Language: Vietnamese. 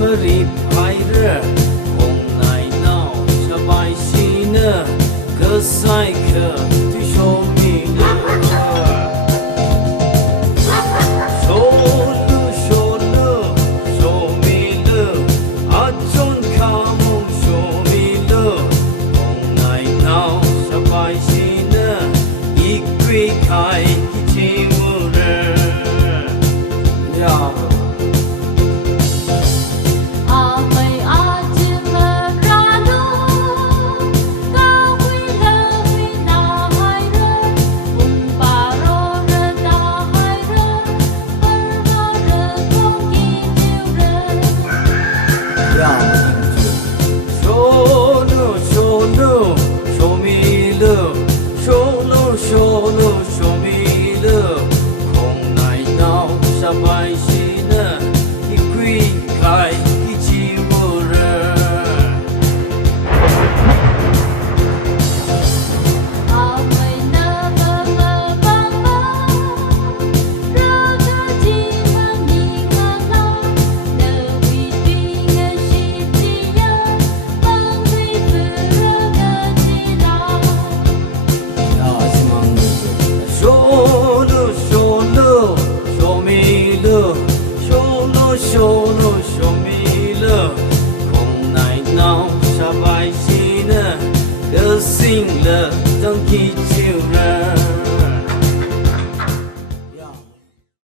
Marip hayre Onay now Shabay shine Kasay ka Tu show me Show me love Achon kamong show me love Onay now Shabay shine Ikwi kai kichimure Yeah Show me love Kung nai nao sabay sina Ikwi kai kichimura Amay na mababa Raga di maningala Nawibing asitiya Mangwibiraga nila Show me love Kung nai nao sabay sina Kasing le tang kichi